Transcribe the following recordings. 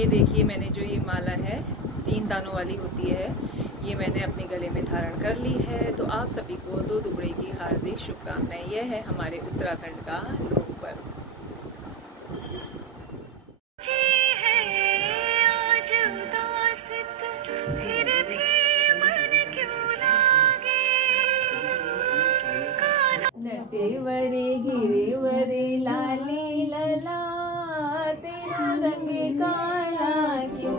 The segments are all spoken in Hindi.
ये देखिए, मैंने जो ये माला है 3 दानों वाली होती है, ये मैंने अपने गले में धारण कर ली है। तो आप सभी को 2 दुबड़े की हार्दिक शुभकामनाएं। यह है हमारे उत्तराखंड का लोक पर्व। नटेवरे गिरेवरे लाली लला, तेरा रंग काला क्यों।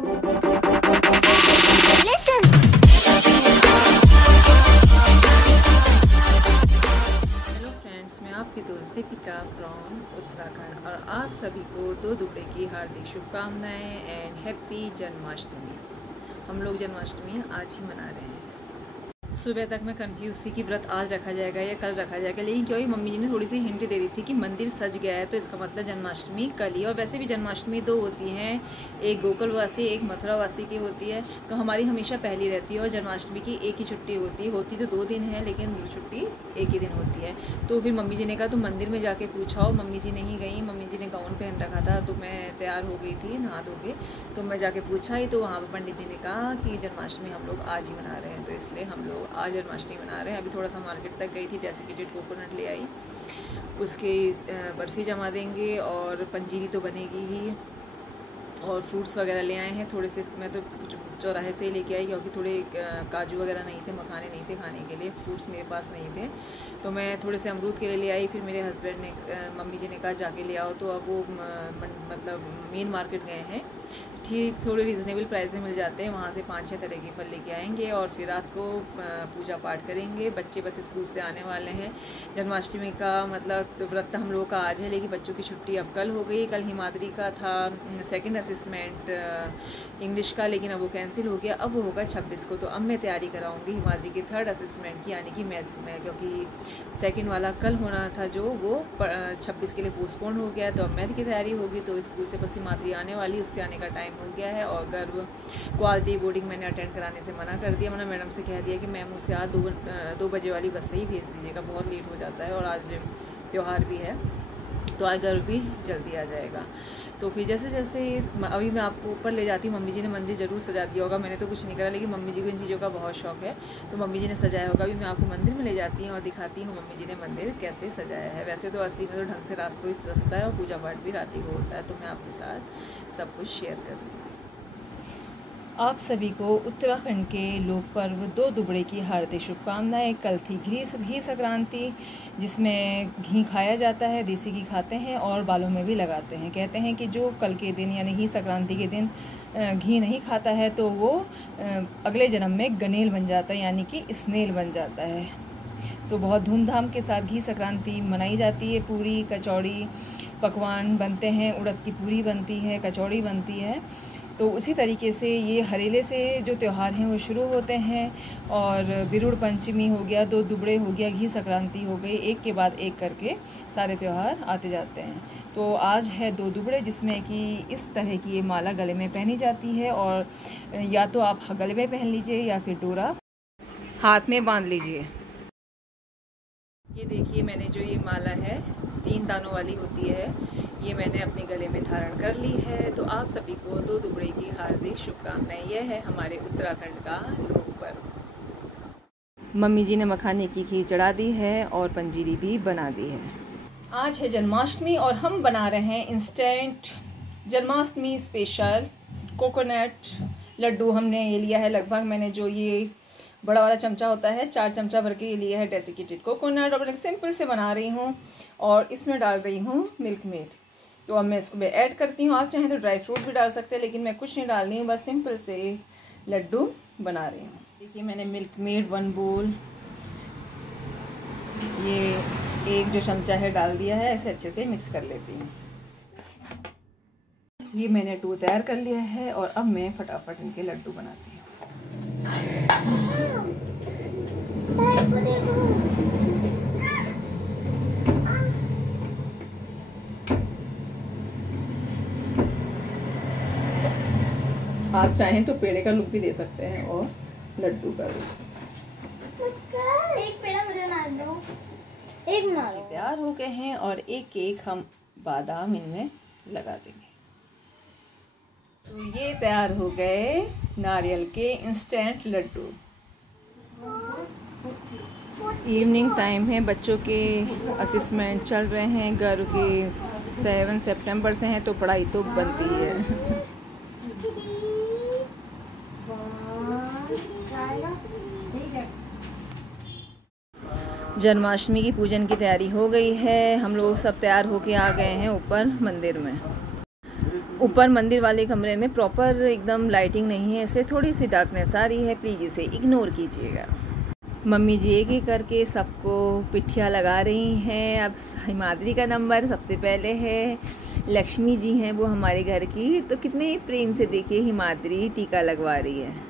हेलो फ्रेंड्स, मैं आपकी दोस्त दीपिका फ्रॉम उत्तराखंड और आप सभी को 2 दुबड़े की हार्दिक शुभकामनाएं एंड हैप्पी जन्माष्टमी। हम लोग जन्माष्टमी आज ही मना रहे हैं। सुबह तक मैं कंफ्यूज थी कि व्रत आज रखा जाएगा या कल रखा जाएगा, लेकिन क्योंकि मम्मी जी ने थोड़ी सी हिंट दे दी थी कि मंदिर सज गया है तो इसका मतलब जन्माष्टमी कल ही। और वैसे भी जन्माष्टमी 2 होती हैं, एक गोकुलवासी एक मथुरावासी की होती है, तो हमारी हमेशा पहली रहती है। और जन्माष्टमी की एक ही छुट्टी होती तो 2 दिन है, लेकिन छुट्टी एक ही दिन होती है। तो फिर मम्मी जी ने कहा तो मंदिर में जाके पूछाओ। मम्मी जी नहीं गई, मम्मी जी ने गाउन पहन रखा था, तो मैं तैयार हो गई थी नहा धो के, तो मैं जाके पूछा ही, तो वहाँ पर पंडित जी ने कहा कि जन्माष्टमी हम लोग आज ही मना रहे हैं, तो इसलिए हम लोग आज जन्माष्टमी मना रहे हैं। अभी थोड़ा सा मार्केट तक गई थी, डेसिकेटेड कोकोनट ले आई, उसके बर्फ़ी जमा देंगे और पंजीरी तो बनेगी ही, और फ्रूट्स वगैरह ले आए हैं थोड़े से। मैं तो चौराहे से ही लेके आई क्योंकि थोड़े काजू वगैरह नहीं थे, मखाने नहीं थे खाने के लिए, फ्रूट्स मेरे पास नहीं थे, तो मैं थोड़े से अमरूद के लिए ले आई। फिर मेरे हस्बैंड ने मम्मी जी ने कहा जाके ले आओ, तो अब वो मतलब मेन मार्केट गए हैं, ठीक थोड़े रीज़नेबल प्राइस में मिल जाते हैं, वहाँ से 5-6 तरह के फल लेके आएंगे और फिर रात को पूजा पाठ करेंगे। बच्चे बस स्कूल से आने वाले हैं। जन्माष्टमी का मतलब व्रत हम लोगों का आज है, लेकिन बच्चों की छुट्टी अब कल हो गई। कल हिमाद्री का था सेकंड असेसमेंट इंग्लिश का, लेकिन अब वो कैंसिल हो गया, अब वो होगा 26 को। तो अब मैं तैयारी कराऊंगी हिमाद्री की 3rd असेसमेंट की, यानी कि मैथ में, क्योंकि सेकंड वाला कल होना था जो वो 26 के लिए पोस्टपोन हो गया, तो अब मैथ की तैयारी होगी। तो स्कूल से बस हिमाद्री आने वाली, उसके आने का टाइम हो गया है। और अगर क्वालिटी बोर्डिंग मैंने अटेंड कराने से मना कर दिया, मैंने मैडम से कह दिया कि मैम उसे आज 2 बजे वाली बस से ही भेज दीजिएगा, बहुत लेट हो जाता है और आज त्यौहार भी है, तो आज घर भी जल्दी आ जाएगा। तो फिर जैसे जैसे अभी मैं आपको ऊपर ले जाती हूँ। मम्मी जी ने मंदिर ज़रूर सजा दिया होगा, मैंने तो कुछ नहीं करा, लेकिन मम्मी जी को इन चीज़ों का बहुत शौक है, तो मम्मी जी ने सजाया होगा। अभी मैं आपको मंदिर में ले जाती हूँ और दिखाती हूँ मम्मी जी ने मंदिर कैसे सजाया है। वैसे तो असली में तो ढंग से रात को ही सजता है और पूजा पाठ भी रात ही को होता है, तो मैं आपके साथ सब कुछ शेयर करूँगी। आप सभी को उत्तराखंड के लोक पर्व 2 दुबड़े की हार्दिक शुभकामनाएं। कल थी घी संक्रांति, जिसमें घी खाया जाता है, देसी घी खाते हैं और बालों में भी लगाते हैं। कहते हैं कि जो कल के दिन यानी घी संक्रांति के दिन घी नहीं खाता है तो वो अगले जन्म में गनेल बन जाता है, यानी कि स्नेल बन जाता है। तो बहुत धूमधाम के साथ घी संक्रांति मनाई जाती है। पूरी कचौड़ी पकवान बनते हैं, उड़द की पूरी बनती है, कचौड़ी बनती है। तो उसी तरीके से ये हरेले से जो त्यौहार हैं वो शुरू होते हैं, और बिरुड़ पंचमी हो गया, 2 दुबड़े हो गया, घी संक्रांति हो गई, एक के बाद एक करके सारे त्यौहार आते जाते हैं। तो आज है 2 दुबड़े, जिसमें कि इस तरह की ये माला गले में पहनी जाती है, और या तो आप गले में पहन लीजिए या फिर डोरा हाथ में बांध लीजिए। ये देखिए, मैंने जो ये माला है 3 दानों वाली होती है, ये मैंने अपने गले में धारण कर ली है। तो आप सभी को 2 दुबड़े की हार्दिक शुभकामनाएं। यह है हमारे उत्तराखंड का लोक पर्व। मम्मी जी ने मखाने की खीर चढ़ा दी है और पंजीरी भी बना दी है। आज है जन्माष्टमी और हम बना रहे हैं instant Janmashtami special coconut laddoo. हमने ये लिया है लगभग, मैंने जो ये बड़ा वाला चमचा होता है 4 चमचा भर के ये लिया है डेसिकेटेड कोकोनट, और मैं सिंपल से बना रही हूँ और इसमें डाल रही हूँ मिल्क मेड। तो अब मैं इसको भी ऐड करती हूँ, आप चाहें तो ड्राई फ्रूट भी डाल सकते हैं, लेकिन मैं कुछ नहीं डाल रही हूँ, बस सिंपल से लड्डू बना रही हूँ। देखिए, मैंने मिल्क मेड 1 बोल ये 1 जो चमचा है डाल दिया है, ऐसे अच्छे से मिक्स कर लेती हूँ। ये मैंने डो तैयार कर लिया है और अब मैं फटाफट इनके लड्डू बनाती हूँ। आप चाहें तो पेड़े का लुक भी दे सकते हैं और लड्डू का भी। एक पेड़ा मुझे बना दो, एक बना लो। तैयार हो गए हैं और एक हम बादाम इनमें लगा देंगे। तो ये तैयार हो गए नारियल के इंस्टेंट लड्डू। इवनिंग टाइम है, बच्चों के असेसमेंट चल रहे हैं, घर के 7 सितंबर से हैं तो पढ़ाई तो बनती है। जन्माष्टमी की पूजन की तैयारी हो गई है, हम लोग सब तैयार होके आ गए हैं ऊपर मंदिर में। ऊपर मंदिर वाले कमरे में प्रॉपर एकदम लाइटिंग नहीं है, ऐसे थोड़ी सी डार्कनेस आ रही है, प्लीज इसे इग्नोर कीजिएगा। मम्मी जी एक एक करके सबको पिठिया लगा रही हैं। अब हिमाद्री का नंबर सबसे पहले है, लक्ष्मी जी हैं वो हमारे घर की, तो कितने प्रेम से देखिए हिमाद्री टीका लगवा रही है।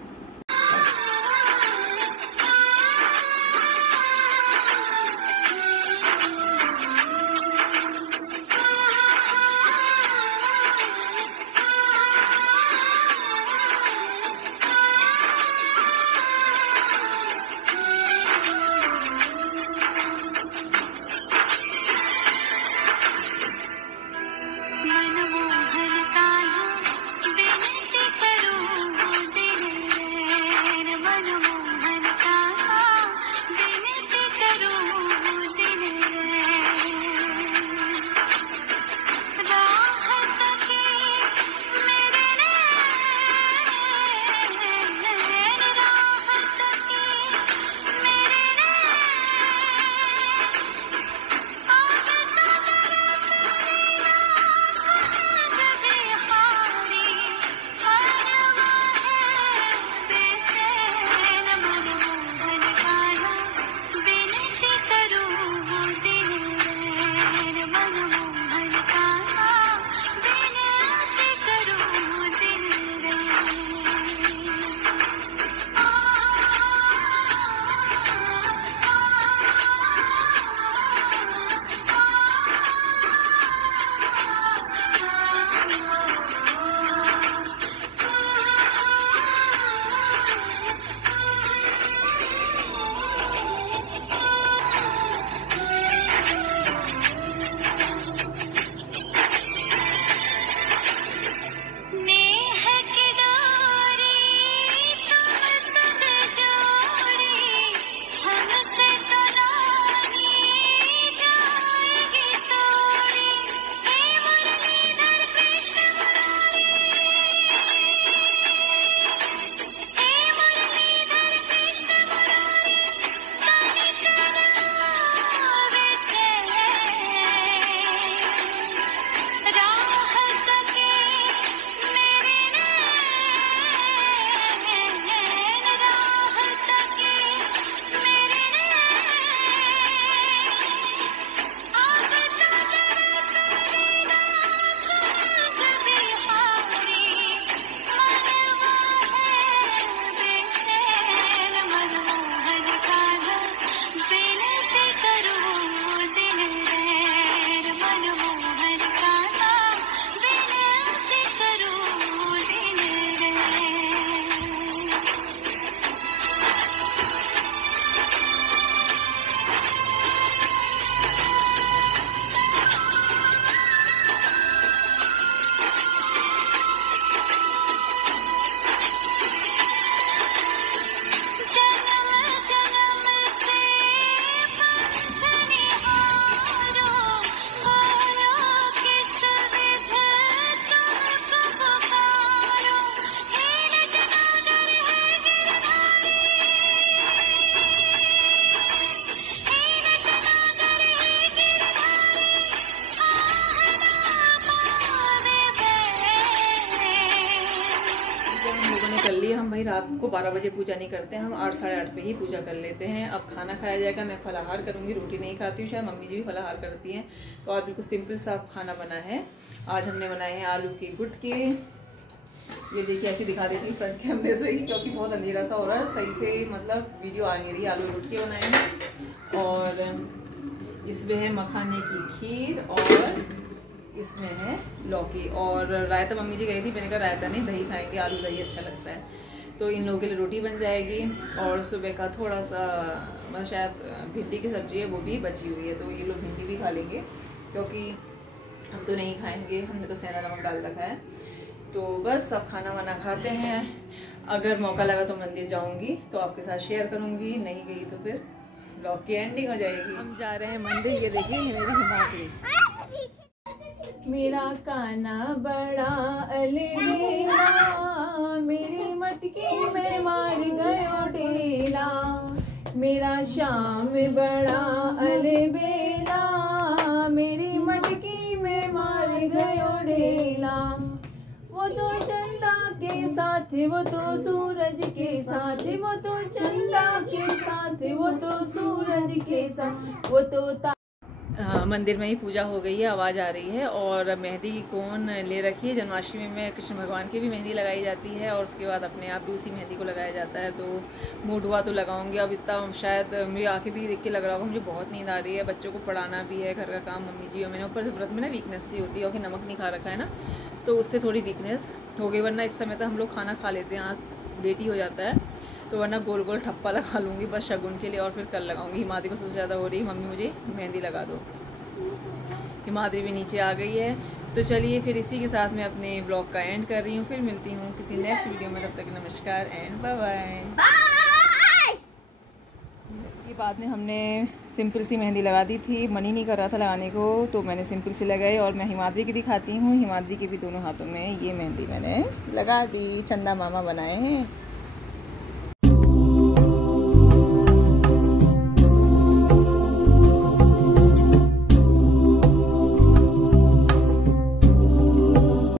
कर लिए हम भाई, रात को 12 बजे पूजा नहीं करते हम, 8 साढ़े 8 पे ही पूजा कर लेते हैं। अब खाना खाया जाएगा, मैं फलाहार करूँगी, रोटी नहीं खाती हूँ, शायद मम्मी जी भी फलाहार करती हैं। तो आज बिल्कुल सिंपल सा खाना बना है। आज हमने बनाए हैं आलू के गुटके। ये देखिए ऐसे दिखा देती हूँ फ्रंट कैमरे से ही, क्योंकि बहुत अंधेरा सा हो रहा है, सही से मतलब वीडियो आ नहीं रही। आलू गुटके बनाए हैं और इसमें है मखाने की खीर और इसमें है लौकी और रायता। मम्मी जी गई थी, मैंने कहा रायता नहीं, दही खाएंगे, आलू दही अच्छा लगता है। तो इन लोगों के लिए रोटी बन जाएगी और सुबह का थोड़ा सा मतलब शायद भिंडी की सब्जी है वो भी बची हुई है, तो ये लोग भिंडी भी खा लेंगे, क्योंकि हम तो नहीं खाएंगे, हमने तो सेंधा नमक डाल रखा है। तो बस अब खाना वाना खाते हैं। अगर मौका लगा तो मंदिर जाऊंगी तो आपके साथ शेयर करूंगी, नहीं गई तो फिर ब्लॉग की एंडिंग हो जाएगी। हम जा रहे हैं मंदिर। ये देखिए मेरी हिमाचली। मेरा काना बड़ा अलबेला, मेरी मटकी में मार गयो ढेला। मेरा श्याम बड़ा अलबेला, मेरी मटकी में मार गयो ढेला। वो तो चंदा के साथ, वो तो सूरज के साथ, वो तो चंदा के साथ, वो तो सूरज के साथ, वो तो मंदिर में ही पूजा हो गई है, आवाज़ आ रही है। और मेहंदी की कोन ले रखी है। जन्माष्टमी में कृष्ण भगवान की भी मेहंदी लगाई जाती है और उसके बाद अपने आप भी उसी मेहंदी को लगाया जाता है। तो मूड हुआ तो लगाऊंगी। अब इतना शायद मेरी आंखें भी देख के लग रहा होगा मुझे बहुत नींद आ रही है। बच्चों को पढ़ाना भी है, घर का काम मम्मी जी, और मैंने ऊपर से व्रत में ना वीकनेस सी होती है और फिर नमक नहीं खा रखा है ना, तो उससे थोड़ी वीकनेस हो गई। वरना इस समय तो हम लोग खाना खा लेते हैं, आज लेट ही हो जाता है। तो वरना गोल गोल ठप्पा लगा लूँगी बस शगुन के लिए, और फिर कल लगाऊंगी। हिमाद्री को सबसे ज़्यादा हो रही, मम्मी मुझे मेहंदी लगा दो। हिमाद्री भी नीचे आ गई है। तो चलिए फिर इसी के साथ मैं अपने ब्लॉग का एंड कर रही हूँ। फिर मिलती हूँ किसी नेक्स्ट वीडियो में। तब तक नमस्कार एंड बाय बाय। ये बाद में हमने सिंपल सी मेहंदी लगा दी थी, मन ही नहीं कर रहा था लगाने को, तो मैंने सिंपल सी लगाई। और मैं हिमाद्री की दिखाती हूँ। हिमाद्री के भी दोनों हाथों में ये मेहंदी मैंने लगा दी, चंदा मामा बनाए हैं।